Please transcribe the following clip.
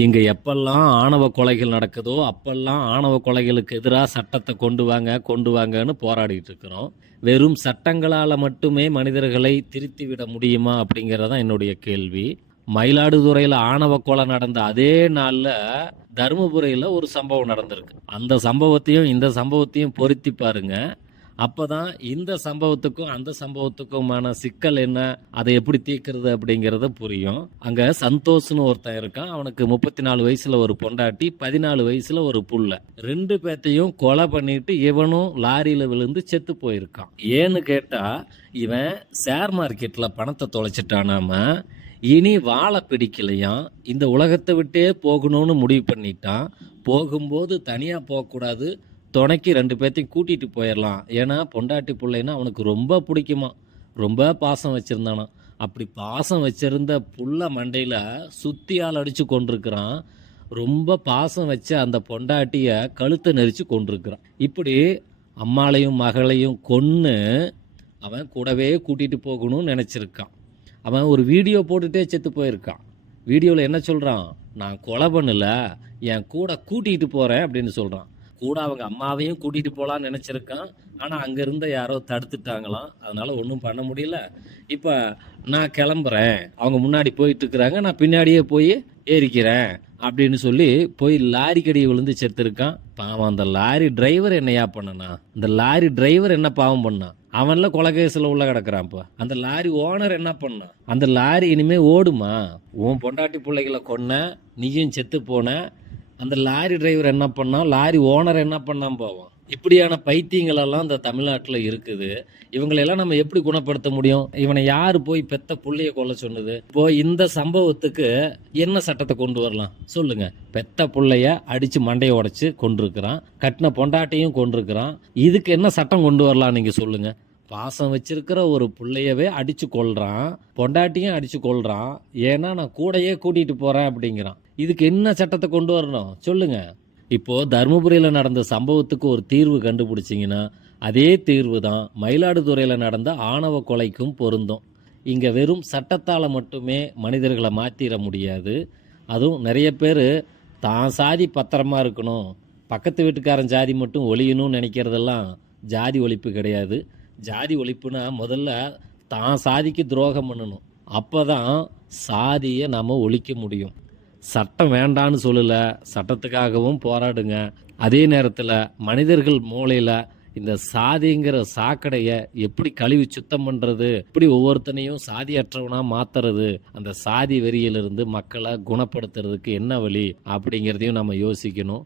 இங்க எப்பெல்லாம் ஆணவ கொலைகள் நடக்குதோ, அப்பெல்லாம் ஆணவ கொலைகளுக்கு எதிரா சட்டத்த கொண்டு வாங்கன்னு போராடிட்டு இருக்கிறோம். வெறும் சட்டங்களால மட்டுமே மனிதர்களை திருத்திவிட முடியுமா? அப்படிங்கிறது தான் என்னுடைய கேள்வி. மயிலாடுதுறையில ஆணவ கொலை நடந்த அதே நாள்ல, தருமபுரியில ஒரு சம்பவம் நடந்திருக்கு. அந்த சம்பவத்தையும், இந்த சம்பவத்தையும் பொருத்தி பாருங்க. அப்பதான் இந்த சம்பவத்துக்கும் அந்த சம்பவத்துக்குமான சிக்கல் என்ன, அதை எப்படி தீர்க்கிறது அப்படிங்கறது புரியும். அங்க சந்தோஷ்னு ஒருத்தன் இருக்கான். அவனுக்கு 34 வயசுல ஒரு பொண்டாட்டி, 14 வயசுல ஒரு புள்ள. 2 பேத்தையும் கொலை பண்ணிட்டு இவனும் லாரியில விழுந்து செத்து போயிருக்கான். ஏன்னு கேட்டா, இவன் ஷேர் மார்க்கெட்ல பணத்தை தொலைச்சிட்டானாம, இனி வாழ பிடிக்கலையாம், இந்த உலகத்தை விட்டே போகணும்னு முடிவு பண்ணிட்டான். போகும்போது தனியா போகக்கூடாது, துணைக்கு 2 பேர்த்தையும் கூட்டிட்டு போயிடலாம். ஏன்னா பொண்டாட்டி பிள்ளைன்னா அவனுக்கு ரொம்ப பிடிக்குமா, ரொம்ப பாசம் வச்சிருந்தானா. அப்படி பாசம் வச்சிருந்த புள்ள மண்டையில சுத்தியால் அடிச்சு கொண்டிருக்கிறான். ரொம்ப பாசம் வச்ச அந்த பொண்டாட்டிய கழுத்தை நெரிச்சு கொண்டிருக்கிறான். இப்படி அம்மாளையும் மகளையும் கொன்னு அவன் கூடவே கூட்டிட்டு போகணும்னு நினைச்சிருக்கான். அவன் ஒரு வீடியோ போட்டுட்டே செத்து போயிருக்கான். வீடியோவில் என்ன சொல்றான், நான் கொலை பண்ணல, என் கூட கூட்டிகிட்டு போறேன் அப்படின்னு சொல்றான். கூட அவங்க அம்மாவையும் கூட்டிட்டு போலான்னு நினைச்சிருக்கான். ஆனா அங்க இருந்த யாரோ தடுத்துட்டாங்களாம். அதனால ஒன்றும் பண்ண முடியல. இப்ப நான் கிளம்புறேன், அவங்க முன்னாடி போயிட்டு இருக்கிறாங்க, நான் பின்னாடியே போய் ஏறிக்கிறேன் அப்படின்னு சொல்லி போய் லாரி கடியை விழுந்து செத்துருக்கான். பாவம், அந்த லாரி டிரைவர் என்னையா பண்ணனா? இந்த லாரி டிரைவர் என்ன பாவம் பண்ணான்? அவன்ல கொலை கேஸ்ல உள்ள கிடக்குறான். இப்போ அந்த லாரி ஓனர் என்ன பண்ணான்? அந்த லாரி இனிமே ஓடுமா? உன் பொண்டாட்டி பிள்ளைகளை கொன்ன, நீயும் செத்து போன, அந்த லாரி டிரைவர் என்ன பண்ணான், லாரி ஓனர் என்ன பண்ணான் போவான். இப்படியான பைத்தியங்கள் எல்லாம் இந்த தமிழ்நாட்டில் இருக்குது. இவங்களெல்லாம் நம்ம எப்படி குணப்படுத்த முடியும்? இவனை யாரு போய் பெத்த புள்ளைய கொல்ல சொன்னது? இப்போ இந்த சம்பவத்துக்கு என்ன சட்டத்தை கொண்டு வரலாம் சொல்லுங்க? பெத்த புள்ளைய அடிச்சு மண்டையை உடைச்சு கொண்டிருக்கிறான், கட்டின பொண்டாட்டையும் கொண்டிருக்கிறான். இதுக்கு என்ன சட்டம் கொண்டு வரலாம் நீங்க சொல்லுங்க? பாசம் வச்சிருக்கிற ஒரு பிள்ளையவே அடிச்சு கொள்றான், பொண்டாட்டியும் அடிச்சு கொள்றான். ஏன்னா நான் கூடையே கூட்டிட்டு போறேன் அப்படிங்கிறான். இதுக்கு என்ன சட்டத்தை கொண்டு வரணும் சொல்லுங்க? இப்போ தருமபுரியில நடந்த சம்பவத்துக்கு ஒரு தீர்வு கண்டுபிடிச்சிங்கன்னா, அதே தீர்வு தான் மயிலாடுதுறையில நடந்த ஆணவ கொலைக்கும் பொருந்தும். இங்க வெறும் சட்டத்தால மட்டுமே மனிதர்களை மாத்திர முடியாது. அதுவும் நிறைய பேர் தான் சாதி பத்திரமா இருக்கணும், பக்கத்து வீட்டுக்காரன் ஜாதி மட்டும் ஒழியணும்னு நினைக்கிறதெல்லாம் ஜாதி ஒழிப்பு கிடையாது. ஜாதி ஒழிப்புனா முதல்ல தான் சாதிக்கு துரோகம் பண்ணணும். அப்பதான் சாதியை நாம ஒழிக்க முடியும். சட்டம் வேண்டான்னு சொல்லல, சட்டத்துக்காகவும் போராடுங்க. அதே நேரத்தில் மனிதர்கள் மூளையில இந்த சாதிங்கிற சாக்கடையை எப்படி கழுவி சுத்தம் பண்றது, எப்படி ஒவ்வொருத்தனையும் சாதியற்றவனா மாத்துறது, அந்த சாதி வெறியிலிருந்து மக்களை குணப்படுத்துறதுக்கு என்ன வழி அப்படிங்கிறதையும் நம்ம யோசிக்கணும்.